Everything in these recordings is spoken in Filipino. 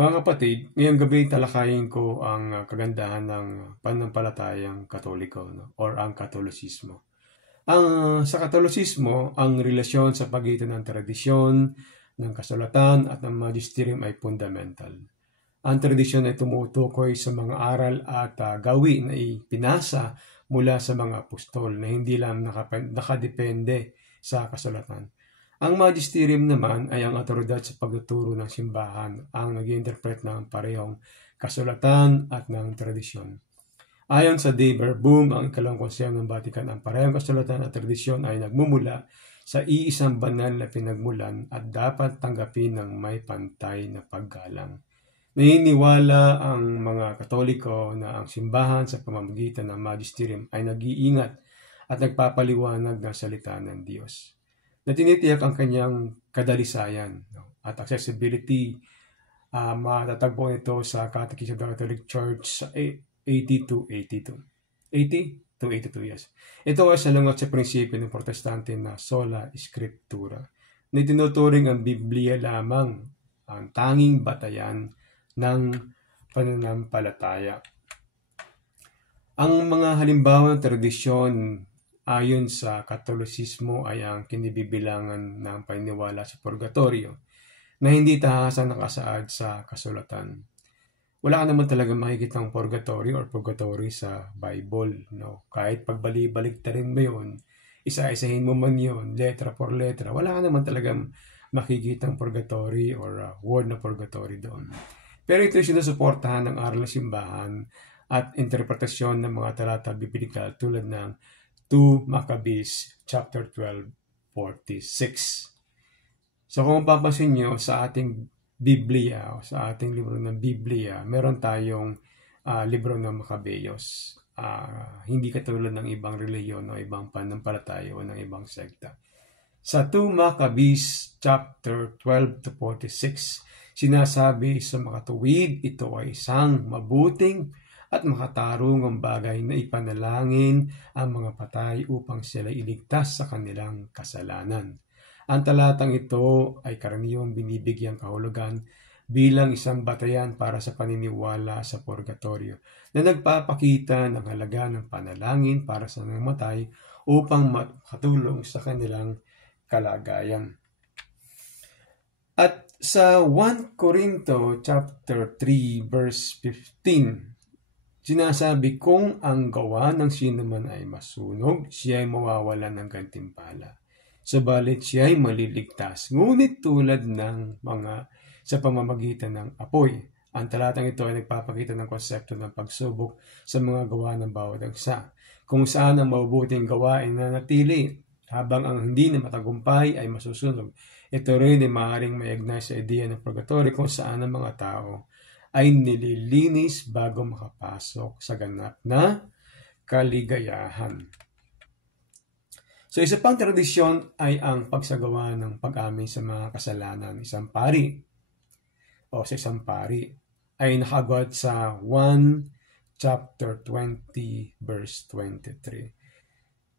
Mga kapatid, ngayong gabi talakayin ko ang kagandahan ng pananampalatayang Katoliko, no? Or ang Katolisismo. Sa Katolisismo, ang relasyon sa pagitan ng tradisyon, ng kasulatan at ng magisterium ay fundamental. Ang tradisyon ay tumutukoy sa mga aral at gawi na ipinasa mula sa mga apostol na hindi lang nakadepende sa kasulatan. Ang magisterium naman ay ang otoridad sa pagtuturo ng simbahan, ang nag-interpret ng parehong kasulatan at ng tradisyon. Ayon sa De Verbum, ang ikalawang konseho ng Vatican, ang parehong kasulatan at tradisyon ay nagmumula sa iisang banal na pinagmulan at dapat tanggapin ng may pantay na paggalang. Naniniwala ang mga Katoliko na ang simbahan sa pamamagitan ng magisterium ay nag-iingat at nagpapaliwanag ng salita ng Diyos, na tinitiyak ang kanyang kadalisayan, no? At accessibility. Matatagpo ito sa Catechism of the Catholic Church 80 to 82, yes. Ito ay salungat sa prinsipyo ng Protestante na sola scriptura, na tinuturing ang Biblia lamang ang tanging batayan ng pananampalataya. Ang mga halimbawa ng tradisyon ayon sa Katolisismo ay ang kinibibilangan ng paniniwala sa purgatorio na hindi tahasang nakasaad sa kasulatan. Wala ka naman talaga makikita ang purgatory sa Bible, no? Kahit pagbalik-balik ta rin mo yun, isa-isahin mo man yun, letra por letra, wala ka naman talagang makikita ang purgatory or word na purgatory doon. Pero ito yung sinusuportahan ng aral ng simbahan at interpretasyon ng mga talata biblikal tulad ng 2 Maccabees chapter 12:46. So kung papansin nyo sa ating Biblia, o sa ating libro ng Biblia, meron tayong libro ng Maccabeos. Hindi katulad ng ibang reliyon o ibang pananampalataya o ng ibang sekta. Sa 2 Maccabees chapter 12-46, sinasabi sa makatuwid, ito ay isang mabuting at makatarungang bagay na ipanalangin ang mga patay upang sila iligtas sa kanilang kasalanan. Ang talatang ito ay karaniwang binibigyang kahulugan bilang isang batayan para sa paniniwala sa purgatorio na nagpapakita ng halaga ng panalangin para sa namatay upang makatulong sa kanilang kalagayan. At sa 1 Corinto chapter 3 verse 15, sinasabi kung ang gawa ng sino man ay masunog, siya ay mawawalan ng gantimpala. Subalit siya ay maliligtas, ngunit tulad ng mga sa pamamagitan ng apoy. Ang talatang ito ay nagpapakita ng konsepto ng pagsubok sa mga gawa ng bawat isa, kung saan ang mabubuting gawain na natili, habang ang hindi na matagumpay ay masusunog. Ito rin ay maaaring maignay sa ideya ng purgatory kung saan ang mga tao ay nililinis bago makapasok sa ganap na kaligayahan. So isa pang tradisyon ay ang pagsagawa ng pag-amin sa mga kasalanan. Isang pari ay nakagwad sa 1 chapter 20 verse 23.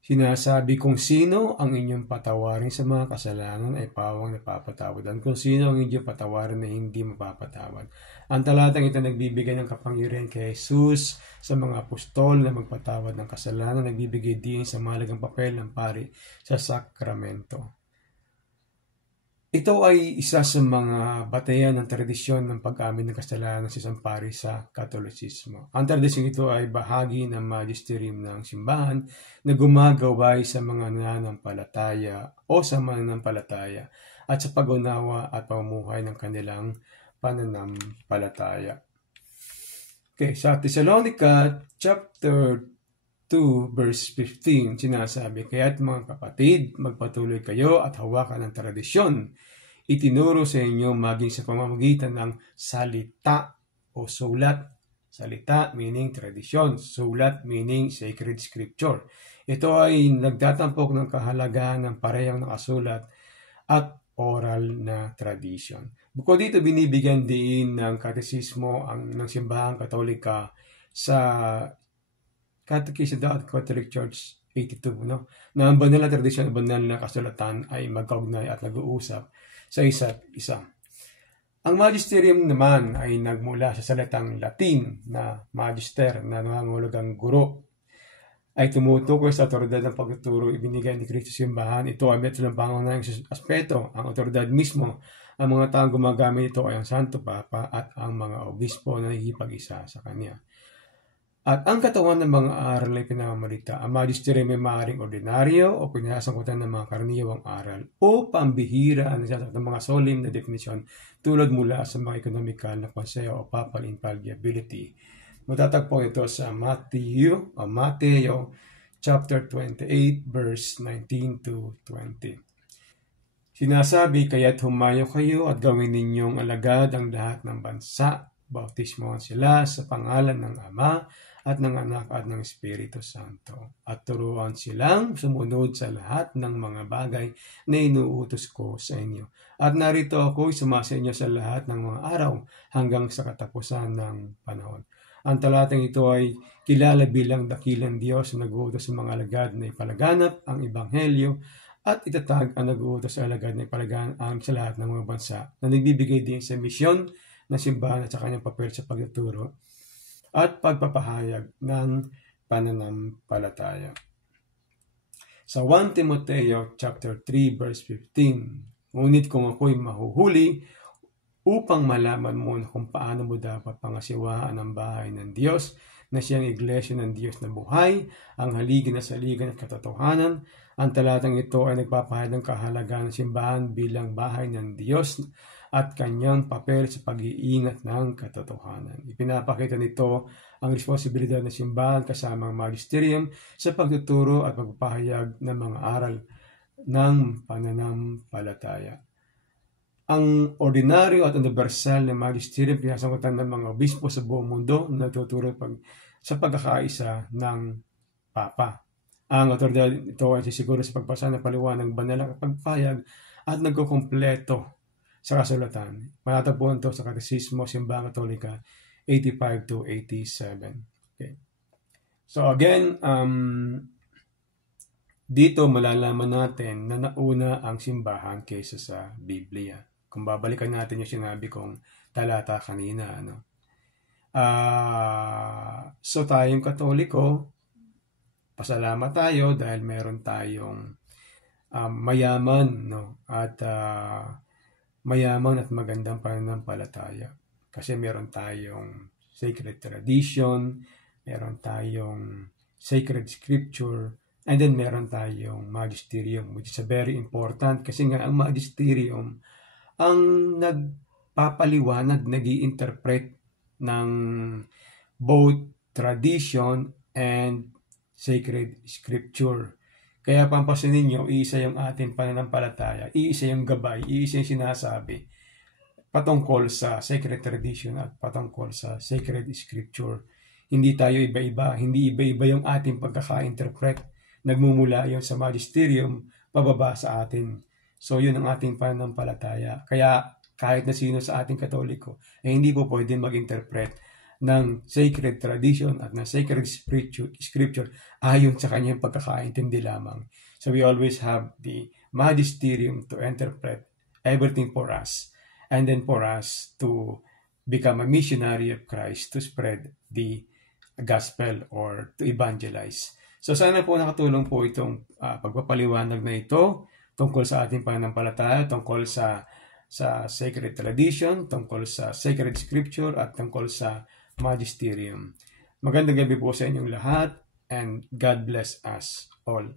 Sinasabi kung sino ang inyong patawarin sa mga kasalanan ay pawang napapatawad, at kung sino ang inyong patawarin na hindi mapapatawad. Ang talatang ito nagbibigay ng kapangyarihan kay Jesus sa mga apostol na magpatawad ng kasalanan, nagbibigay din sa mahalagang papel ng pari sa sakramento. Ito ay isa sa mga batayan ng tradisyon ng pag-amin ng kasalanan sa isang pari sa Katolisismo. Ang tradisyon ito ay bahagi ng magisterium ng simbahan na gumagaway sa mga nananampalataya o sa mananampalataya at sa pag-unawa at pamumuhay ng kanilang pananampalataya. Okay, sa Thessalonica chapter 2 verse 15, sinasabi, kaya't mga kapatid, magpatuloy kayo at hawakan ng tradisyon. Itinuro sa inyo maging sa pamamagitan ng salita o sulat. Salita meaning tradisyon, sulat meaning sacred scripture. Ito ay nagtatampok ng kahalagahan ng parehong nakasulat at oral na tradition. Bukod dito, binibigyan din ng katekismo ng simbahang Katolika sa Catechism of the Catholic Church 82, no? Na ang banal na tradisyon, banal na kasulatan ay magkaugnay at nag-uusap sa isa't isa. Ang magisterium naman ay nagmula sa salitang Latin na magister na nangangahulugang guro, ay tumutukoy sa otoridad ng pagtuturo ibinigay ni Kristo sa simbahan. Ito ay metro ng pangunahing aspeto, ang otoridad mismo. Ang mga taong gumagamit ito ay ang Santo Papa at ang mga obispo na nakikipag-isa sa kanya. At ang katawan ng mga aral ay pinamamalita. Ang magisterium ay maaaring ordinaryo o pinasangkutan ng mga karaniwang aral o pambihira ang nagsasakot ng mga solemn na definisyon tulad mula sa mga ekonomikal na konseyo o papal infallibility. Matatagpuan ito sa Mateo chapter 28 verse 19 to 20. Sinasabi, kaya't humayo kayo at gawin ninyong alagad ang lahat ng bansa. Bautismohan sila sa pangalan ng Ama at ng Anak at ng Espiritu Santo. At turuan silang sumunod sa lahat ng mga bagay na inuutos ko sa inyo. At narito ako sumasa inyo sa lahat ng mga araw hanggang sa katapusan ng panahon. Ang talatang ito ay kilala bilang dakilang Diyos na nag-uutos sa mga alagad na ipalaganap ang Ebanghelyo at itatag ang nag-uutos sa alagad na ipalaganap sa lahat ng mga bansa na nagbibigay din sa misyon ng simbahan at sa kanyang papel sa pagtuturo at pagpapahayag ng pananampalataya. Sa 1 Timoteo chapter 3 verse 15, ngunit kung ako'y mahuhuli upang malaman mo kung paano mo dapat pangasiwaan ang bahay ng Diyos na siyang iglesia ng Diyos na buhay, ang haligi na saligan at katotohanan. Ang talatang ito ay nagpapahayag ng kahalagaan ng simbahan bilang bahay ng Diyos at kanyang papel sa pag-iingat ng katotohanan. Ipinapakita nito ang responsibilidad ng simbahan kasama ang magisterium sa pagtuturo at pagpapahayag ng mga aral ng pananampalataya. Ang ordinaryo at universal na magisterium pinasangkutan ng mga obispo sa buong mundo na nagtuturo sa pagkakaisa ng Papa. Ang otoridad ito ay sisiguro sa pagpasa ng paliwanag, banal at pagpahayag at nagkukumpleto sa kasulatan. Matatagpuan ito sa Katekismo Simbahang Katolika 85 to 87. Okay. So again, dito malalaman natin na nauna ang simbahan kaysa sa Biblia. Kung babalikan natin yung sinabi kong talata kanina, so tayong Katoliko, pasalamat tayo dahil meron tayong mayaman, at mayaman at magandang pananampalataya. Kasi meron tayong sacred tradition, meron tayong sacred scripture, and then meron tayong magisterium, which is very important kasi nga ang magisterium ang nagpapaliwanag, nag-i-interpret ng both tradition and sacred scripture. Kaya pampasin ninyo, iisa yung ating pananampalataya, iisa yung gabay, iisa yung sinasabi patungkol sa sacred tradition at patungkol sa sacred scripture. Hindi tayo iba-iba, hindi iba-iba yung ating pagkaka-interpret. Nagmumula yon sa magisterium, pababa sa atin. So yun ang ating pananampalataya. Kaya kahit na sino sa ating Katoliko, hindi po pwede mag-interpret ng sacred tradition at ng sacred scripture ayon sa kanyang pagkakaintindi lamang. So we always have the magisterium to interpret everything for us, and then for us to become a missionary of Christ to spread the gospel or to evangelize. So sana po nakatulong po itong pagpapaliwanag na ito tungkol sa ating pananampalataya, tungkol sa sacred tradition, tungkol sa sacred scripture at tungkol sa magisterium. Magandang gabi po sa inyong lahat, and God bless us all.